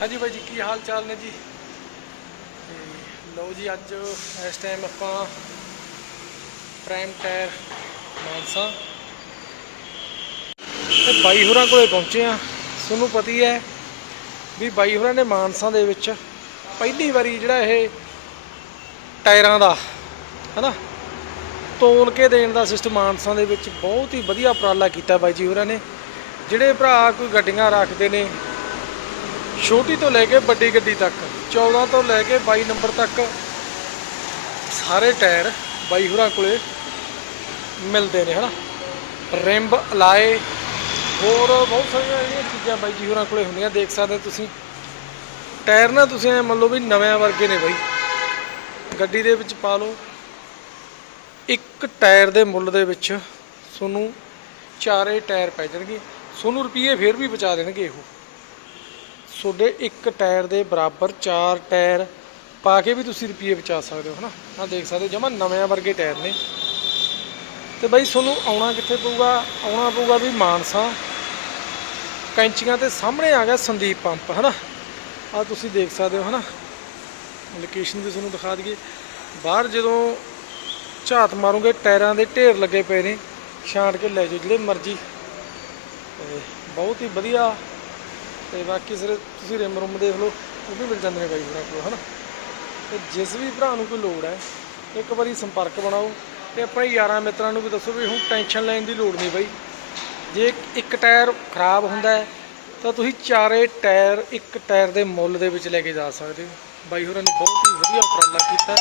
ਹਾਂਜੀ ਬਾਈ ਜੀ, ਕੀ ਹਾਲ ਚਾਲ ਨੇ ਜੀ? ਤੇ ਲਓ ਜੀ, ਅੱਜ ਇਸ ਟਾਈਮ ਆਪਾਂ ਪ੍ਰਾਈਮ ਟਾਇਰ ਮਾਨਸਾ। ਤੇ ਬਾਈ ਹੋਰਾਂ ਕੋਲੇ ਪਹੁੰਚੇ ਆ ਤੁਹਾਨੂੰ ਪਤਾ ਹੀ ਹੈ ਵੀ ਬਾਈ ਹੋਰਾਂ ਨੇ ਮਾਨਸਾ ਦੇ ਵਿੱਚ ਪਹਿਲੀ ਵਾਰੀ ਜਿਹੜਾ ਇਹ ਟਾਇਰਾਂ ਦਾ, ਹਨਾ ਤੋਲ ਕੇ ਦੇਣ ਦਾ ਸਿਸਟਮ ਮਾਨਸਾ ਦੇ ਵਿੱਚ ਬਹੁਤ ਹੀ ਵਧੀਆ ਉਪਰਾਲਾ ਕੀਤਾ ਬਾਈ ਜੀ ਹੋਰਾਂ ਨੇ। ਜਿਹੜੇ ਭਰਾ ਕੋਈ ਗੱਡੀਆਂ ਰੱਖਦੇ ਨੇ ਛੋਟੀ ਤੋਂ ਲੈ ਕੇ ਵੱਡੀ ਗੱਡੀ ਤੱਕ 14 ਤੋਂ ਲੈ ਕੇ 22 ਨੰਬਰ ਤੱਕ ਸਾਰੇ ਟਾਇਰ ਬਾਈ ਹੋਰਾਂ ਕੋਲੇ ਮਿਲਦੇ ਨੇ, ਹਨਾ? ਰਿੰਬ, ਅਲਾਏ, ਹੋਰ ਬਹੁਤ ਸਾਰੀਆਂ ਜਿਹੜੀਆਂ ਚੀਜ਼ਾਂ ਬਾਈ ਜੀ ਹੋਰਾਂ ਕੋਲੇ ਹੁੰਦੀਆਂ, ਦੇਖ ਸਕਦੇ ਤੁਸੀਂ। ਟਾਇਰ ਨਾ ਤੁਸੀਂ ਐ ਮੰਨ ਲਓ ਵੀ ਨਵਿਆਂ ਵਰਗੇ ਨੇ ਬਾਈ। ਗੱਡੀ ਦੇ ਵਿੱਚ ਪਾ ਲਓ। ਇੱਕ ਟਾਇਰ ਦੇ ਮੁੱਲ ਦੇ ਵਿੱਚ ਤੁਹਾਨੂੰ ਚਾਰੇ ਟਾਇਰ ਪੈ ਜਾਣਗੇ। ਤੁਹਾਨੂੰ ਰੁਪਏ ਫੇਰ ਵੀ ਬਚਾ ਦੇਣਗੇ ਉਹ ਤੁਹਾਡੇ ਇੱਕ ਟਾਇਰ ਦੇ ਬਰਾਬਰ ਚਾਰ ਟਾਇਰ ਪਾ ਕੇ ਵੀ ਤੁਸੀਂ ਰੁਪਏ ਬਚਾ ਸਕਦੇ ਹੋ, ਹਨਾ? ਆ ਦੇਖ ਸਕਦੇ ਹੋ, ਜਮਾ ਨਵਿਆਂ ਵਰਗੇ ਟਾਇਰ ਨੇ। ਤੇ ਬਾਈ ਤੁਹਾਨੂੰ ਆਉਣਾ ਕਿੱਥੇ ਪਊਗਾ? ਆਉਣਾ ਪਊਗਾ ਵੀ ਮਾਨਸਾ। ਕੈਂਚੀਆਂ ਤੇ ਸਾਹਮਣੇ ਆ ਗਿਆ ਸੰਦੀਪ ਪੰਪ, ਹਨਾ? ਆ ਤੁਸੀਂ ਦੇਖ ਸਕਦੇ ਹੋ, ਹਨਾ? ਲੋਕੇਸ਼ਨ ਵੀ ਤੁਹਾਨੂੰ ਦਿਖਾ ਦਈਏ। ਬਾਹਰ ਜਦੋਂ ਝਾਤ ਮਾਰੋਗੇ, ਟਾਇਰਾਂ ਦੇ ਢੇਰ ਲੱਗੇ ਪਏ ਨੇ। ਛਾਂਟ ਕੇ ਲੈ ਜਾਓ, ਜਿਹੜੇ ਮਰਜ਼ੀ। ਤੇ ਬਹੁਤ ਹੀ ਵਧੀਆ ਤੇ ਬਾਕੀ ਸਿਰ ਤੁਸੀਂ ਰਿਮ ਰੁਮ ਦੇਖ ਲਓ, ਉਹ ਵੀ ਮਿਲ ਜਾਂਦੇ ਨੇ ਬਾਈ ਹੋਰਾਂ ਕੋਲ, ਹਨਾ? ਤੇ ਜਿਸ ਵੀ ਭਰਾ ਨੂੰ ਕੋਈ ਲੋੜ ਹੈ, ਇੱਕ ਵਾਰੀ ਸੰਪਰਕ ਬਣਾਓ ਤੇ ਆਪਣੇ ਯਾਰਾਂ ਮਿੱਤਰਾਂ ਨੂੰ ਵੀ ਦੱਸੋ ਵੀ ਹੁਣ ਟੈਨਸ਼ਨ ਲੈਣ ਦੀ ਲੋੜ ਨਹੀਂ ਬਾਈ। ਜੇ ਇੱਕ ਟਾਇਰ ਖਰਾਬ ਹੁੰਦਾ ਤਾਂ ਤੁਸੀਂ ਚਾਰੇ ਟਾਇਰ ਇੱਕ ਟਾਇਰ ਦੇ ਮੁੱਲ ਦੇ ਵਿੱਚ ਲੈ ਕੇ ਜਾ ਸਕਦੇ ਹੋ। ਬਾਈ ਹੋਰਾਂ ਨੇ ਬਹੁਤ ਹੀ ਵਧੀਆ ਉਪਰਾਲਾ ਕੀਤਾ।